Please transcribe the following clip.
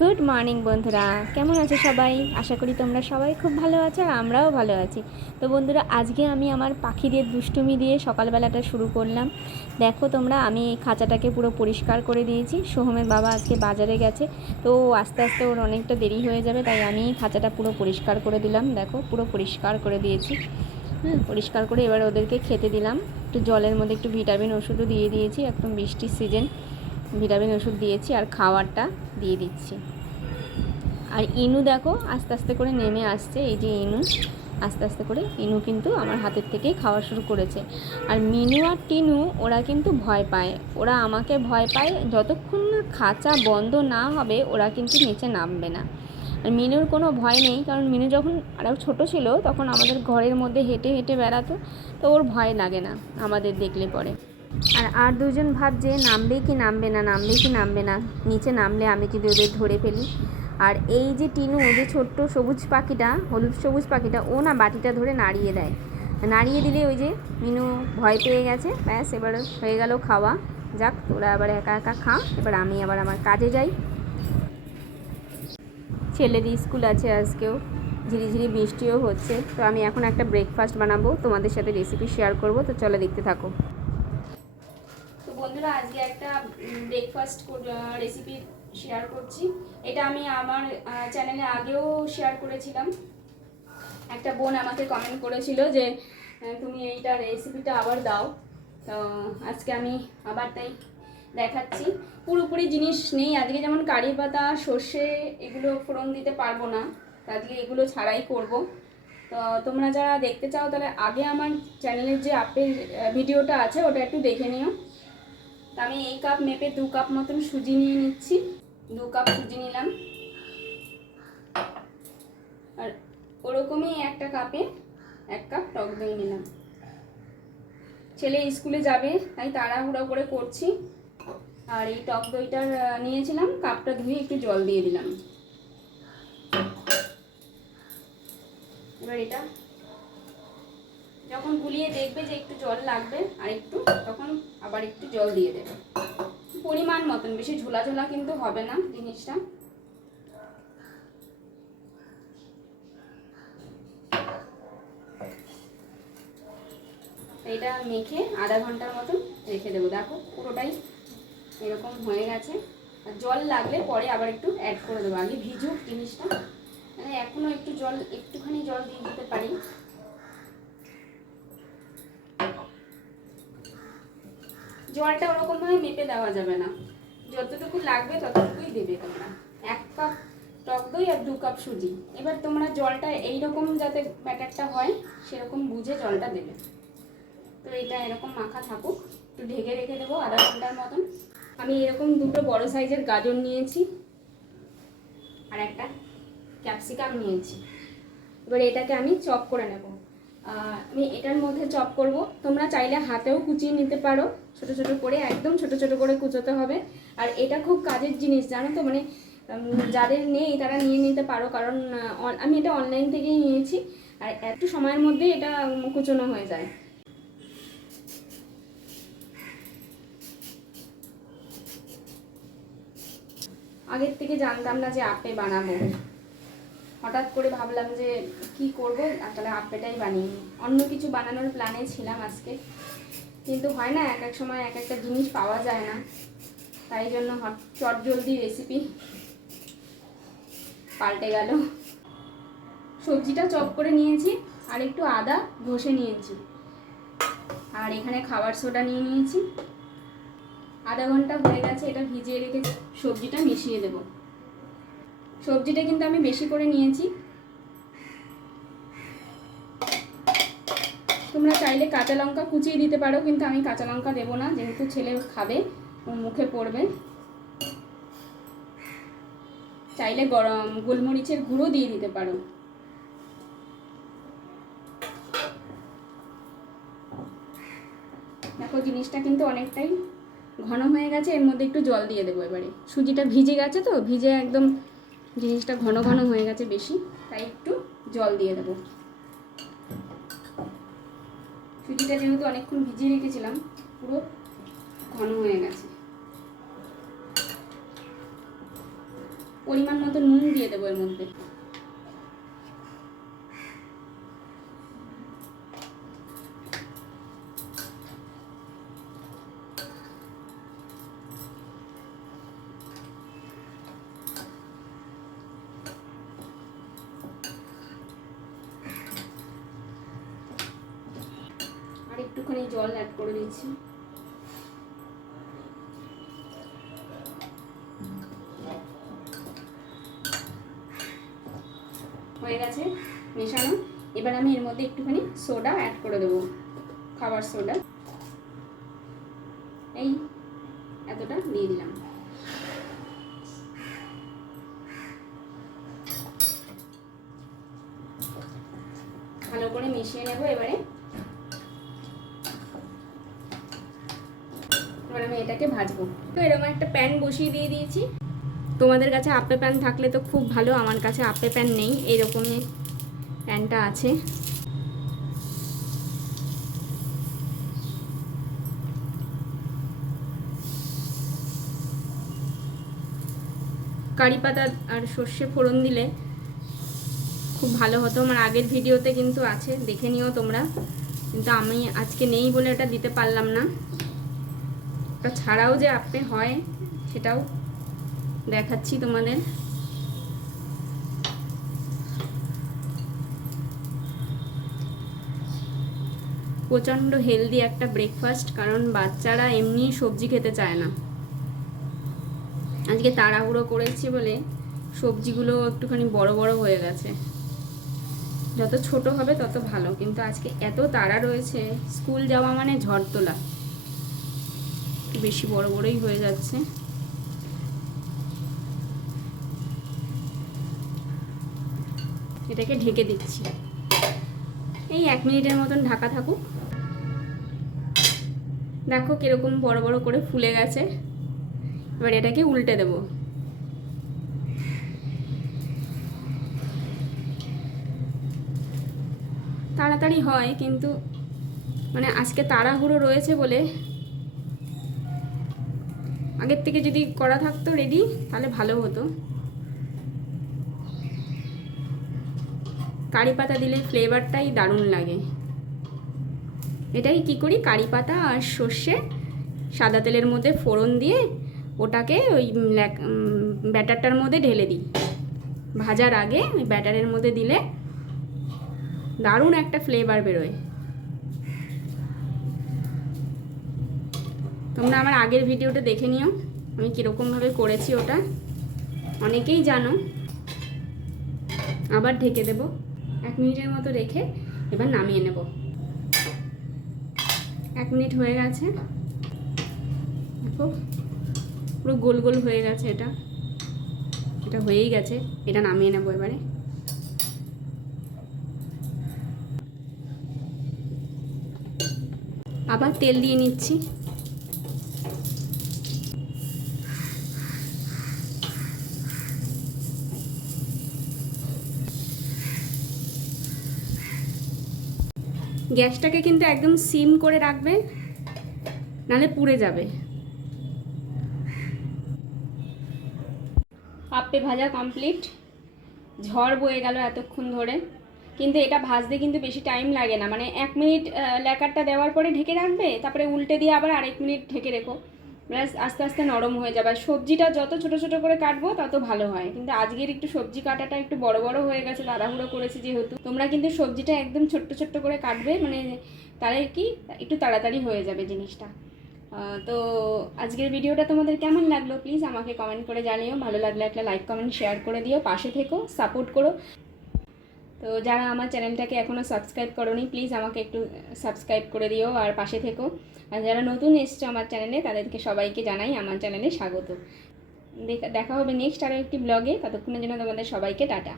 Good morning বন্ধুরা, কেমন আছো সবাই? আশা করি তোমরা সবাই খুব ভালো আছো আর আমরাও ভালো আছি। তো বন্ধুরা, আজকে আমি আমার পাখিদের দুষ্টুমি দিয়ে সকালবেলাটা শুরু করলাম। দেখো তোমরা, আমি এই খাঁচাটাকে পুরো পরিষ্কার করে দিয়েছি। সোহমের বাবা আজকে বাজারে গেছে, তো আস্তে আস্তে ওর অনেকটা দেরি হয়ে যাবে, তাই আমি খাঁচাটা পুরো পরিষ্কার করে দিলাম। দেখো, পুরো পরিষ্কার করে দিয়েছি। পরিষ্কার করে এবার ওদেরকে খেতে দিলাম। একটু জলের মধ্যে একটু ভিটামিন ওষুধও দিয়ে দিয়েছি, একদম বৃষ্টির সিজন, ভিটামিন ওষুধ দিয়েছি আর খাবারটা দিয়ে দিচ্ছি। আর ইনু দেখো আস্তে আস্তে করে নেমে আসছে। এই যে ইনু, আস্তে আস্তে করে ইনু কিন্তু আমার হাতের থেকেই খাওয়া শুরু করেছে। আর মিনু আর টিনু ওরা কিন্তু ভয় পায়, ওরা আমাকে ভয় পায়। যতক্ষণ না খাঁচা বন্ধ না হবে ওরা কিন্তু নিচে নামবে না। আর মিনুর কোনো ভয় নেই, কারণ মিনু যখন আরও ছোটো ছিল তখন আমাদের ঘরের মধ্যে হেঁটে হেঁটে বেড়াতো, তো ওর ভয় লাগে না আমাদের দেখলে পরে। আর দুজন ভাবছে নামবে কি নামবে না, নামবে কি নামবে না, নিচে নামলে আমি যদি ওদের ধরে ফেলি। আর এই যে টিনু, যে ছোট্ট সবুজ পাখিটা, হলুদ সবুজ পাখিটা, ও না বাটিটা ধরে নাড়িয়ে দেয়। নাড়িয়ে দিলে ওই যে মিনু ভয় পেয়ে গেছে, ব্যাস এবার হয়ে গেল খাওয়া। যাক, তোরা আবার একা একা খা, এবার আমি আবার আমার কাজে যাই। ছেলের স্কুল আছে আজকেও, ঝিরিঝিরি বৃষ্টিও হচ্ছে। তো আমি এখন একটা ব্রেকফাস্ট বানাবো, তোমাদের সাথে রেসিপি শেয়ার করব, তো চলো দেখতে থাকো। তো বন্ধুরা, আজকে একটা ব্রেকফাস্ট রেসিপি শেয়ার করছি। এটা আমি আমার চ্যানেলে আগেও শেয়ার করেছিলাম। একটা বোন আমাকে কমেন্ট করেছিল যে তুমি এইটা রেসিপিটা আবার দাও, তো আজকে আমি আবার তাই দেখাচ্ছি। পুরোপুরি জিনিস নেই আজকে, যেমন কারি পাতা, সর্ষে, এগুলো ফোড়ন দিতে পারবো না, আজকে এগুলো ছাড়াই করব। তো তোমরা যারা দেখতে চাও তাহলে আগে আমার চ্যানেলের যে আপের ভিডিওটা আছে ওটা একটু দেখে নিও। তো আমি এই কাপ মেপে 2 কাপ মতন সুজি নিয়ে নিচ্ছি। 2 কাপ সুজি নিলাম। আর ওরকমই একটা কাপে 1 কাপ টক দই নিলাম। ছেলে স্কুলে যাবে তাই তাড়াহুড়ো করে করছি। আর এই টক দইটার নিয়েছিলাম, কাপটা ধুয়ে একটু জল দিয়ে দিলাম। এবার এটা যখন গুলিয়ে দেখবে যে একটু জল লাগবে আর একটু, তখন আবার একটু জল দিয়ে দেবে পরিমাণ মতন, বেশি ঝোলা ঝোলা কিন্তু হবে না জিনিসটা। এটা মেখে আধা ঘন্টার মতন রেখে দেবো। দেখো পুরোটাই এরকম হয়ে গেছে। আর জল লাগলে পরে আবার একটু অ্যাড করে দেবো, আগে ভিজুক জিনিসটা, মানে এখনও একটু জল, একটুখানি জল দিয়ে দিতে পারি। জলটা ওরকমভাবে মেপে দেওয়া যাবে না, যতটুকু লাগবে ততটুকুই দেবে তোমরা। 1 কাপ টক দই আর 2 কাপ সুজি। এবার তোমরা জলটা এইরকম যাতে ব্যাটারটা হয় সেরকম বুঝে জলটা দেবে। তো এটা এরকম মাখা থাকুক, একটু ঢেকে রেখে দেবো আধা ঘন্টার মতন। আমি এরকম 2টো বড় সাইজের গাজর নিয়েছি আর একটা ক্যাপসিকাম নিয়েছি। এবার এটাকে আমি চপ করে নেব। আমি এটার মধ্যে চপ করব, তোমরা চাইলে হাতেও কুচিয়ে নিতে পারো, ছোট ছোট করে, একদম ছোট ছোট করে কুচোতে হবে। আর এটা খুব কাজের জিনিস, জানো তো, মানে যাদের নেই তারা নিয়ে নিতে পারো, কারণ আমি এটা অনলাইন থেকেই নিয়েছি। আর একটু সময়ের মধ্যে এটা কুচোনো হয়ে যায়। আগের থেকে জানতাম না যে আপে বানাবো, হঠাৎ করে ভাবলাম যে কি করব, আর তাহলে আপেটাই বানিয়ে নিই। অন্য কিছু বানানোর প্ল্যানে ছিলাম আজকে, কিন্তু হয় না, এক এক সময় এক একটা জিনিস পাওয়া যায় না, তাই জন্য চট জলদি রেসিপি পাল্টে গেল। সবজিটা চপ করে নিয়েছি, আর একটু আদা ঘষে নিয়েছি, আর এখানে খাবার সোডা নিয়ে নিয়েছি। আধা ঘন্টা হয়ে গেছে এটা ভিজিয়ে রেখেছি, সবজিটা মিশিয়ে দেব। সবজিটা কিন্তু আমি বেশি করে নিয়েছি। তোমরা চাইলে কাঁচা লঙ্কা কুচিয়ে দিতে পারো, কিন্তু আমি কাঁচা লঙ্কা দেবো না, যেহেতু ছেলে খাবে, মুখে পড়বে। চাইলে গরম গোলমরিচের গুঁড়ো দিয়ে দিতে পারো। দেখো জিনিসটা কিন্তু অনেকটাই ঘন হয়ে গেছে, এর মধ্যে একটু জল দিয়ে দেবো এবারে। সুজিটা ভিজে গেছে, তো ভিজে একদম জিনিসটা ঘন ঘন হয়ে গেছে বেশি, তাই একটু জল দিয়ে দেবো। সুজিটা যেহেতু অনেকক্ষণ ভিজিয়ে রেখেছিলাম, পুরো ঘন হয়ে গেছে। পরিমাণ মতো নুন দিয়ে দেবো এর মধ্যে। আর একটুখানি জল অ্যাড করে দিচ্ছি। হয়ে গেছে মেশানো। এবার আমি এর মধ্যে একটুখানি সোডা অ্যাড করে দেবো, খাবার সোডা। এই এতটা দিয়ে দিলাম। ভালো করে মিশিয়ে নেব। এবার আমি এটাকে ভাজবো। তো এরকম একটা প্যান বসিয়ে দিয়ে দিয়েছি। তোমাদের কাছে আপে প্যান থাকলে তো খুব ভালো, আমার কাছে আপে প্যান নেই, এইরকমই প্যানটা আছে। কারি পাতা আর সর্ষে ফোড়ন দিলে খুব ভালো হতো। আমার আগের ভিডিওতে কিন্তু আছে, দেখে নিও তোমরা, কিন্তু আমি আজকে নেই বলে এটা দিতে পারলাম না। এটা ছাড়াও যে আপে হয় সেটাও দেখাচ্ছি তোমাদের। প্রচণ্ড হেলদি একটা ব্রেকফাস্ট, কারণ বাচ্চারা এমনি সবজি খেতে চায় না। আজকে তাড়াহুড়ো করেছি বলে সবজিগুলো একটুখানি বড় বড় হয়ে গেছে। যত ছোট হবে তত ভালো, কিন্তু আজকে এত তাড়া রয়েছে, স্কুল যাওয়া মানে ঝড় তোলা, বেশি বড় বড়ই হয়ে যাচ্ছে। এটাকে ঢেকে দিচ্ছি, এই 1 মিনিটের মতন ঢাকা থাকুক। দেখো কিরকম বড় বড় করে ফুলে গেছে। এবার এটাকে উল্টে দেব। তাড়াতাড়ি হয়, কিন্তু মানে আজকে তাড়াহুড়ো রয়েছে বলে, আগের থেকে যদি করা থাকতো রেডি তাহলে ভালো হতো। কারি পাতা দিলে ফ্লেভারটাই দারুণ লাগে। এটাই কি করি, কারি পাতা আর সর্ষে সাদা তেলের মধ্যে ফোড়ন দিয়ে ওটাকে ওই ব্যাটারটার মধ্যে ঢেলে দিই। ভাজার আগে ওই ব্যাটারের মধ্যে দিলে দারুণ একটা ফ্লেভার বেরোয়। তোমরা আমার আগের ভিডিওটা দেখে নিও, আমি কীরকমভাবে করেছি ওটা, অনেকেই জানো। আবার ঢেকে দেব 1 মিনিটের মতো রেখে এবার নামিয়ে নেব। 1 মিনিট হয়ে গেছে, দেখো পুরো গোল গোল হয়ে গেছে। এটা হয়েই গেছে, এটা নামিয়ে নেব এবারে। আবার তেল দিয়ে নিচ্ছি। গ্যাসটাকে কিন্তু একদম সিম করে রাখবে, নাহলে পুড়ে যাবে। আপে ভাজা কমপ্লিট। ঝড় বয়ে গেল এতক্ষণ ধরে, কিন্তু এটা ভাজতে কিন্তু বেশি টাইম লাগে না। মানে 1 মিনিট ল্যাকারটা দেওয়ার পরে ঢেকে রাখবে, তারপরে উল্টে দিয়ে আবার আরেক মিনিট ঢেকে রেখো, ব্যাস আস্তে আস্তে নরম হয়ে যাবে। আর সবজিটা যত ছোট ছোট করে কাটবো তত ভালো হয়। কিন্তু আজকের একটু সবজি কাটাটা একটু বড় বড় হয়ে গেছে, তাড়াহুড়ো করেছি যেহেতু। তোমরা কিন্তু সবজিটা একদম ছোট্ট ছোট্ট করে কাটবে, মানে তাহলে কি একটু তাড়াতাড়ি হয়ে যাবে জিনিসটা। তো আজকের ভিডিওটা তোমাদের কেমন লাগলো প্লিজ আমাকে কমেন্ট করে জানিও। ভালো লাগলে একটা লাইক কমেন্ট শেয়ার করে দিও, পাশে থেকো, সাপোর্ট করো। তো যারা আমার চ্যানেলটাকে এখনও সাবস্ক্রাইব করোনি প্লিজ আমাকে একটু সাবস্ক্রাইব করে দিও আর পাশে থেকো। আর যারা নতুন এসছো আমার চ্যানেলে তাদেরকে সবাইকে জানাই আমার চ্যানেলে স্বাগত। দেখা হবে নেক্সট আরও একটি ব্লগে। ততক্ষণের জন্য তোমাদের সবাইকে টাটা।